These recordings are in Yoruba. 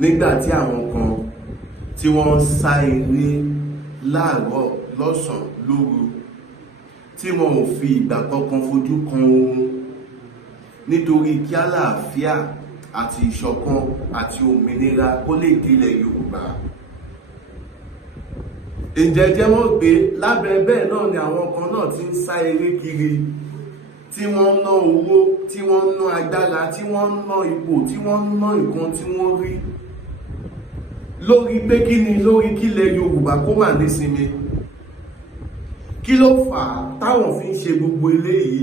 nígbà tí àwọn kan tí wọ́n ń sá eré láàárọ̀ lọ́sàn-án lóru tí wọn ò fi ìgbà kankan fojú kan oorun nítorí kí àlàáfíà àti ìṣọ̀kan àti òmìnira kó lè dilẹ̀ Yorùbá. Ǹjẹ́ jẹ́ mọ̀ pé lábẹ́ bẹ́ẹ̀ náà ni àwọn kan náà ti ń sá eré kiri tí wọ́n ń ná owó, tí wọ́n ń ná agbára, tí wọ́n ń ná ipò, tí wọ́n ń ná nǹkan tí wọ́n rí lórí pé kí ni, lórí kílẹ̀ Yorùbá kó mà nísinmi. Kí ló fà á táwọn fi ń ṣe gbogbo eléyìí?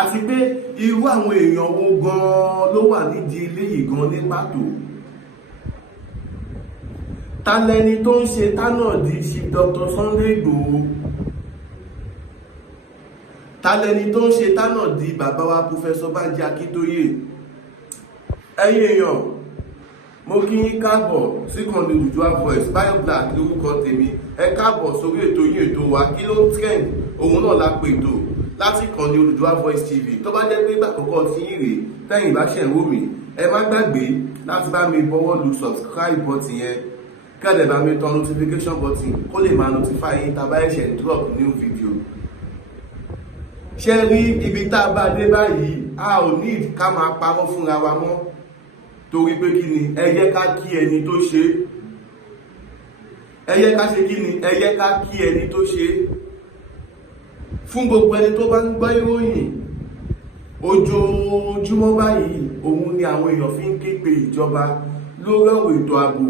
Àti pé irú àwọn èèyàn wo gan-an ló wà nídìí eléyìí gan ní pàtó? Ta lẹni tó ń ṣe tánàdí sí Dr. Sunday Igboho? Ta lẹni tó ń ṣe tánàdí bàbá wa Professor Banji Akintoye? Ẹ̀yin èèyàn, mo kí yín káàbọ̀ sí ìkànnì Odùduwà Voice, Bayo Black lórúkọ tèmi. Ẹ káàbọ̀ sórí ètò yín, ètò wa kí ló trend, òun náà la pè tó láti ìkànnì Odùduwà Voice TV. Tó bá jẹ́ pé ìgbà àkọ́kọ́ tí yín rèé tẹ́yìn bá ṣẹ̀ ń wò mí, ẹ má gbàgbé láti bá mi bọ́wọ́ lu subscribe button yẹn, kẹ́lẹ̀ bá mi tan notification button kó lè máa notify yín tá bá ẹ̀ṣẹ̀ drop new video. Ṣé rí ibi tá a bá dé báyìí, a ò ní ká máa parọ́ fúnra wa mọ́, torí pé kí ni, ẹ yẹ ká kí ẹni tó ṣe, ẹ yẹ ká ṣe kí ni, ẹ yẹ ká kí ẹni tó ṣe. Fún gbogbo ẹni tó bá ń gbọ́ ìròyìn ojoojúmọ́ báyìí, òun ni àwọn èèyàn fi ń ké pe ìjọba lórí ọ̀rọ̀ ètò ààbò,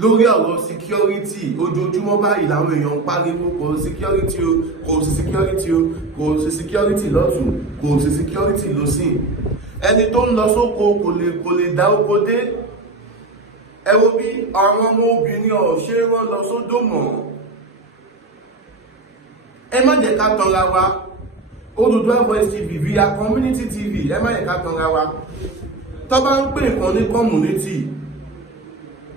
lórí ọ̀rọ̀ security. Ojoojúmọ́ báyìí làwọn èèyàn ń pariwo kò sí security o, kò sí security o, kò sí security lọ́tùn, kò sí security lósìn. Ẹni tó ń lọ sóko kò lè dá oko dé. Ẹ wo bí àwọn ọmọ obìnrin ọ̀ṣẹ́ rán lọ sódò mọ́. Ẹ má jẹ́ ká tanra wa. Odùduwà Voice TV via community TV, ẹ má jẹ́ ká tanra wa. Tó bá ń pè nǹkan ní community,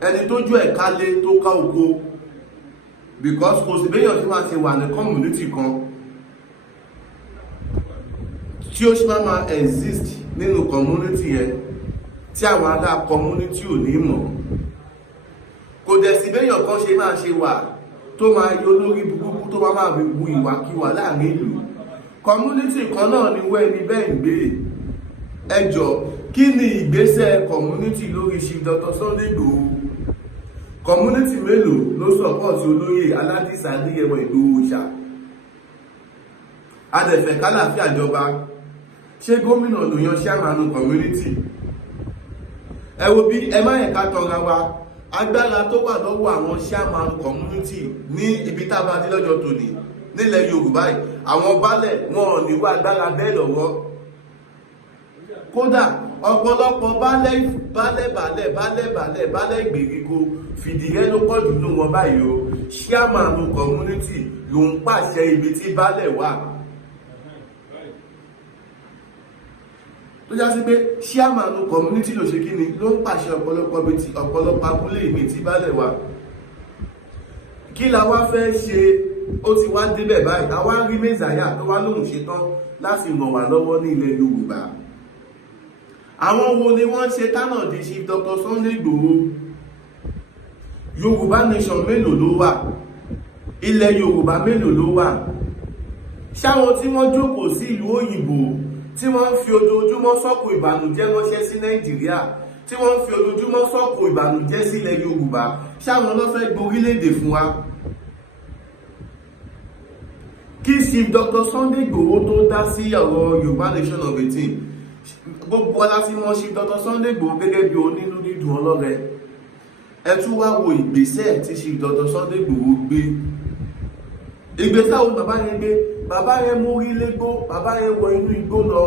ẹni tó jú ẹ̀ kálé tó ká oko, because kò sí béèyàn tí wọ́n ti wà ní community kan tí ó ṣe máa exist nínú community yẹn tí àwọn ará community ò ní mọ̀. Kò dẹ̀ sí béèyàn kan ṣe máa ṣe wà tó máa yọ lórí burúkú tó máa bu ìwàkiwà láàrin ìlú. Community kan náà ni wọ́n ẹni bẹ́ẹ̀ ń gbé. Ẹ jọ̀ọ́, kí ni ìgbésẹ̀ community lórí Chief Dr. Sunday Igboho? Community mélòó ló support olóyè Aládìsá Adéyẹmọ Ìgbòho Òòṣà? Adẹ̀fẹ̀ kálàáfíà jọba. Ṣé gómìnà ló yan chairman community? Ẹ wo bí, ẹ má yẹ ká tanra wa. Agbára tó wà lọ́wọ́ àwọn chairman community ní ibi tá a bá dé lọ́jọ́ tòní nílẹ̀ Yorùbá yìí, àwọn baálẹ̀ wọn ò ní wá agbára bẹ́ẹ̀ lọ́wọ́. Kódà ọ̀pọ̀lọpọ̀ baálẹ̀ ìgbèríko fìdíhẹ́ ló pọ̀ jù nínú wọn báyìí o. Chairman community ló ń pàṣẹ ibi tí baálẹ̀ wà. Tó já sí pé chairman community ló ṣe kí ni, ló ń pàṣẹ ọ̀pọ̀lọpọ̀ abúlé ibi tí baálẹ̀ wà. Kí la wá fẹ́ ṣe? Ó ti wá débẹ̀ báyìí, àwa rí mẹ́sàáyà tó wá lóhùn ṣetán láti ràn wá lọ́wọ́ ní ilẹ̀ Yorùbá. Àwọn wo ni wọ́n ṣe tánàdí Chief Dr. Sunday Igboho? Yorùbá nation mélòó ló wà? Ilẹ̀ Yorùbá mélòó ló wà? Ṣáwọn tí wọ́n jókòó sí ìlú òyìnbó, tí wọ́n ń fi ojoojúmọ́ sọ́kò ìbànújẹ́ ránṣẹ́ sí Nàìjíríà, tí wọ́n ń fi ojoojúmọ́ sọ́kò ìbànújẹ́ sílẹ̀ Yorùbá, ṣáwọn ló fẹ́ gborílẹ̀-èdè fún wa? Kí Chief Dr. Sunday Igboho tó dá sí ọ̀rọ̀ Yorùbá nation of 18, gbogbo wa láti mọ̀ Chief Dr. Sunday Igboho gẹ́gẹ́ bí onínú dídùn ọlọ́rẹ. Ẹ tún wá wo ìgbésẹ̀ tí Chief Dr. Sunday Igboho gbé. Ìgbésẹ̀ wo bàbá yẹn gbé? Bàbá yẹn mú orílẹ̀ gbó, bàbá yẹn wọ inú igbó lọ.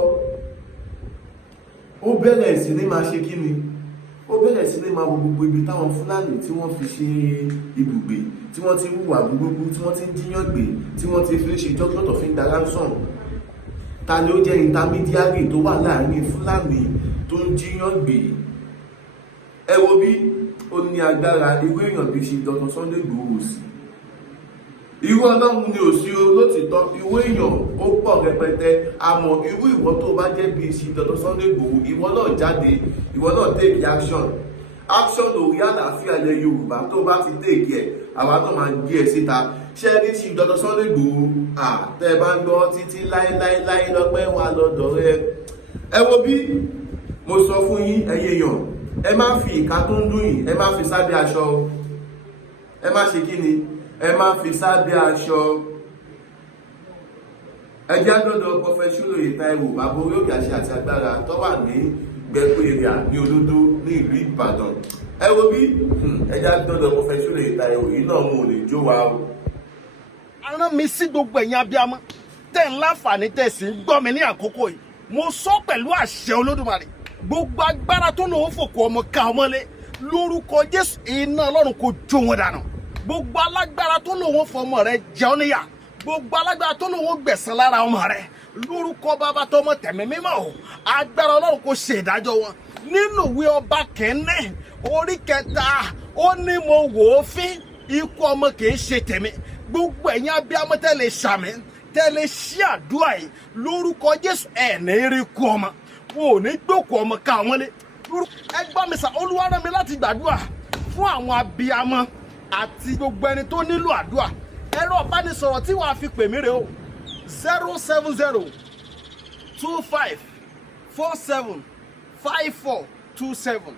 Ó bẹ̀rẹ̀ sí ní máa ṣe kí ni? Ó bẹ̀rẹ̀ sí ní máa wo gbogbo ibi táwọn Fúlàní tí wọ́n fi ṣe ibùgbé, tí wọ́n ti ń hùwà burúkú, tí wọ́n ti ń jíyàn gbé, tí wọ́n ti fi ń ṣe jọ́jọ́tọ̀ fi ń da ransom. Ta ni ó jẹ́ intermediary tó wà láàrin Fúlàní tó ń jíyàn gbé? Ẹ wo bí ó ní agbára irú èèyàn bí Chief Dr. Sunday Igboho sí. irú ọlọ́run ni ò sí o lótìtọ́, irú èèyàn ó pọ̀ rẹpẹtẹ, àmọ́ irú ìwọ tó bá jẹ́ bí Chief Dr. Sunday Igboho, ìwọ náà jáde, ìwọ náà take action lórí àlàáfíà ilẹ̀ Yorùbá. tó bá ti take ẹ̀, àwa náà máa gbé ẹ síta. ṣé ní Chief Dr. Sunday Igboho tẹ́ ẹ bá ń gbọ́ títí láéláéláé lọ́pẹ́ wà lọ́dọ̀ rẹ. ẹ wo bí mo sọ fún yín, ẹyẹ èèyàn, ẹ má fi ìka tó ń dùn yín, ẹ má fi sábẹ́ aṣọ, ẹ má ṣe kí ni, ẹ má fi sábẹ́ aṣọ. ẹ jẹ́ àdọ́dọ̀ Prophet Ṣúlòyè Táíwò, bàbá orí òkè àṣẹ àti agbára tó wà ní Gbẹ̀kú area ní Olódó ní ìlú Ìbàdàn. ẹ wo bí ẹ jẹ́ àdọ́dọ̀ Prophet Ṣúlòyè Táíwò yìí náà mú òní jó wa o. aràn mi sí gbogbo ẹ̀yin abiyamọ tẹ̀ ń láǹfààní tẹ̀ sí gbọ́ mi ní àkókò yìí. mo sọ pẹ̀lú àṣẹ Olódùmarè, gbogbo agbára tó lòun fòkò ọmọ ká ọmọlé lórúkọ Jésù, iná Ọlọ́run kò jó wọn dànù. gbogbo alágbára tó lòun fọmọ rẹ jẹun níyà, gbogbo alágbára tó lòun gbẹ̀san lára ọmọ rẹ, lórúkọ Bàbá tọmọ tẹ̀mí mímọ́ o, agbára Ọlọ́run kò ṣe ìdájọ́ wọn. nínú ìwé Ọba kẹ́nẹ́ orí 3 ó ní mo wò ó fín, ikú ọmọ kì í ṣe tèmi. gbogbo ẹ̀yin abiyamọ tẹ́lẹ̀ ṣàmì tẹ́lẹ̀ ṣí àdúrà yìí lórúkọ Jésù, ẹ̀ ní rí kú ọmọ, wọn ò ní gbòkú ọmọ ká wọn lé. ẹ gbọ́ mi sà, Olúwa rán mi láti gbàdúrà fún àwọn abiyamọ àti gbogbo ẹni tó nílò àdúrà. ẹ̀rọ ìbánisọ̀rọ̀ tí wàá fi pè mí rè o 070 25 47 5427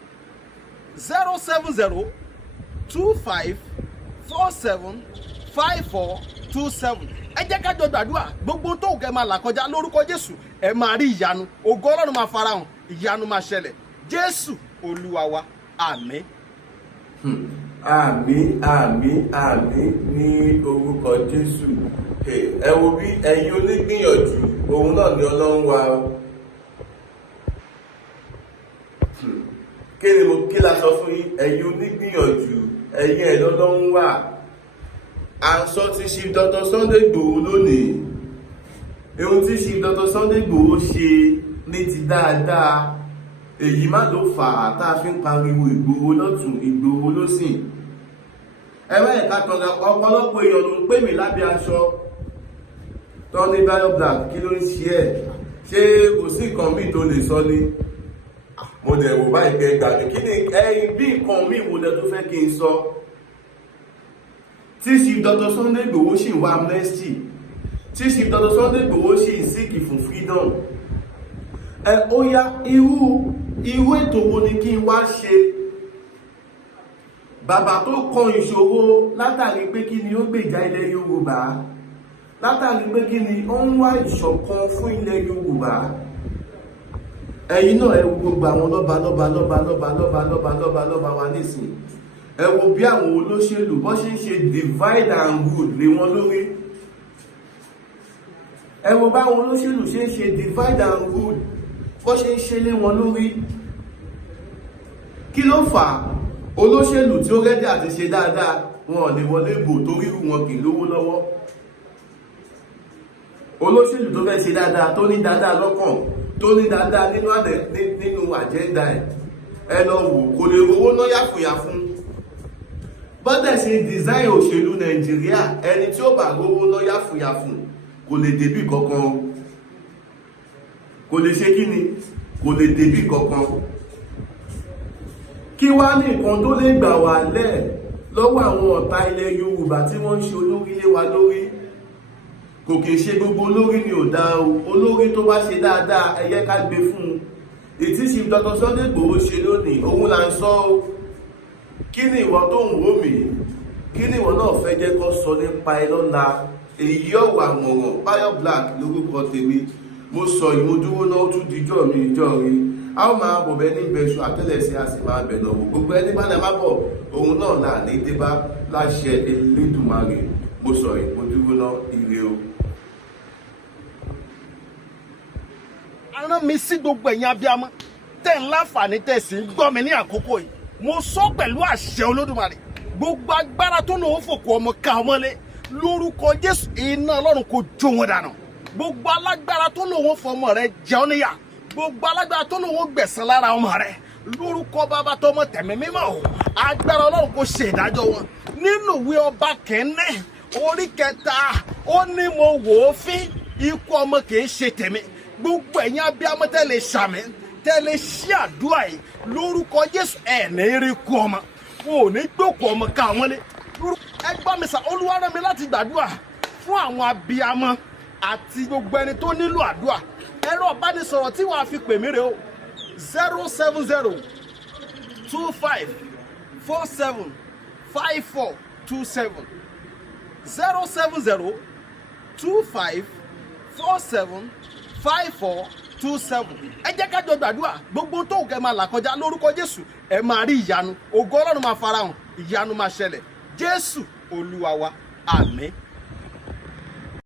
070 25 47 5427. ẹ jẹ́ ká jọ gbàdúrà, gbogbo tó kẹ́ máa là kọjá lórúkọ Jésù, ẹ máa rí ìyanu, ògo Ọlọ́run máa farahàn, ìyanu máa ṣẹlẹ̀. Jésù Olúwa wa, àmín. Àmín, àmín, àmín ní orúkọ Jésù. ẹ wo bí ẹ̀yin onígbìyànjú, òun náà ni Ọlọ́run wa o. kí la sọ fún yín, ẹ̀yin onígbìyànjú, ẹ̀yin ẹ̀ lọ́lọ́run wà. à ń sọ ti Chief Dr. Sunday Igboho lónìí. ohun tí Chief Dr. Sunday Igboho ṣe ní ti dáadáa, èyí má ló fà á tá a fi ń pariwo Ìgbòho lọ́tún Ìgbòho lósìn. ẹ má ẹ̀ka tọ́ra, ọ̀pọ̀lọpọ̀ èèyàn ló ń pè mí lábẹ́ aṣọ Tony Bayo Black, kí ló ń ṣe ẹ̀? ṣé kò sí nǹkan míì tó lè sọ ni? mo dẹ̀ wò báyìí pé gbà mí, kí ni ẹyin bí nǹkan míì wo lẹ tó fẹ́ kí n sọ? tí Chief Dr. Sunday Igboho ṣì ń wá amnesty, tí Chief Dr. Sunday Igboho ṣì ń síkì fún freedom. ó yá, irú ètò wo ni kí n wá ṣe? bàbá tó kọ ìṣòro látàrí pé kí ni ó gbèjà ilẹ̀ Yorùbá, látàrí pé kí ni ó ń wá ìṣọ̀kan fún ilẹ̀ Yorùbá. ẹ̀yin náà ẹ wo gbogbo àwọn lọ́ba wa nísìn. ẹ wo bí àwọn olóṣèlú bó ṣe ń ṣe divide and rule lé wọn lórí. ẹ wo báwọn olóṣèlú ṣe ń ṣe divide and rule bó ṣe ń ṣe lé wọn lórí. kí ló fà á? olóṣèlú tí ó rẹ́dí àti ṣe dáadáa, wọn ò lè wọlé ìbò torí wọn kì í lówó lọ́wọ́. olóṣèlú tó fẹ́ ṣe dáadáa, tó ní dáadáa lọ́kàn, tó ní dáadáa nínú àjẹ́ndà ẹ̀, ẹ lọ wò, kò lè rówó ná yàfùyàfún. bọ́dẹ̀ ṣe design òṣèlú Nàìjíríà, ẹni tí ó bá rówó ná yàfùyàfún kò lè débì kankan, kò lè ṣe kí ni, kò lè débì kankan. kí wá ní nǹkan tó lè gbà wá lẹ̀ lọ́wọ́ àwọn ọ̀tá ilẹ̀ Yorùbá tí wọ́n ń ṣe olórí lé wa lórí? kò kìí ṣe gbogbo olórí ni ò dáa o, olórí tó bá ṣe dáadáa ẹ yẹ ká gbé fún un. ètí Chief Dr. Sunday Igboho ṣe lónìí, òun là ń sọ o. kí ni ìwọ tó ń wò mí, kí ni ìwọ náà fẹ́ jẹ́ kó sọ nípa ẹ lọ́la? èyí ọ̀wà àmọ̀ràn Bayo Black lórúkọ tèmi. mo sọ ìmúdúró náà tún dijọ́ mi ìjọ rí. a ó máa bọ̀ bẹ́ẹ̀ ní ìbẹ̀ṣù àtẹ́lẹsẹ̀, a sì máa bẹ̀ náà wò. gbogbo ẹni bá náà má bọ̀, òun náà là ní débá láṣẹ Elédùmarè. mo sọ ìmúdúró náà, ire o. aràn mi sí gbogbo ẹ̀yin abiyamọ tẹ̀ ń láǹfààní tẹ̀ sí gbọ́ mi ní àkókò yìí. mo sọ pẹ̀lú àṣẹ Olódùmarè, gbogbo agbára tó lòun fòkò ọmọ ká ọmọlé lórúkọ Jésù, iná Ọlọ́run kò jó wọn dànù. gbogbo alágbára tó lòun fọmọ rẹ jẹun níyà, gbogbo alágbára tó lòun gbẹ̀san lára ọmọ rẹ, lórúkọ Bàbá tọmọ tẹ̀mí mímọ́ o, agbára Ọlọ́run kò ṣe ìdájọ́ wọn. nínú ìwé Ọba kẹ́nẹ́ orí kẹta ó ní mo wò ó fín ikú ọmọ kì í ṣe tèmi. Gbogbo ẹ̀yin abiyamọ tẹ́ lè ṣàmì tẹ́ lè ṣí àdúrà yìí lórúkọ Jésù ẹ̀ ní rí kú ọmọ wọn ò ní gbòkú ọmọ ká wọn lé. Ẹ gbọ́ mi sà, Olúwa rán mi láti gbàdúrà fún àwọn abiyamọ àti gbogbo ẹni tó nílò àdúrà. Ẹ̀rọ ìbánisọ̀rọ̀ tí wàá fi pè mí rè o 070 25 47 5427 070 25 47 5427. Ẹ jẹ́ ká jọ gbàdúrà gbogbo tó kẹ́ máa là kọjá lórúkọ Jésù ẹ máa rí ìyanu ògo Ọlọ́run máa farahàn ìyanu máa ṣẹlẹ̀ Jésù Olúwa wa àmín.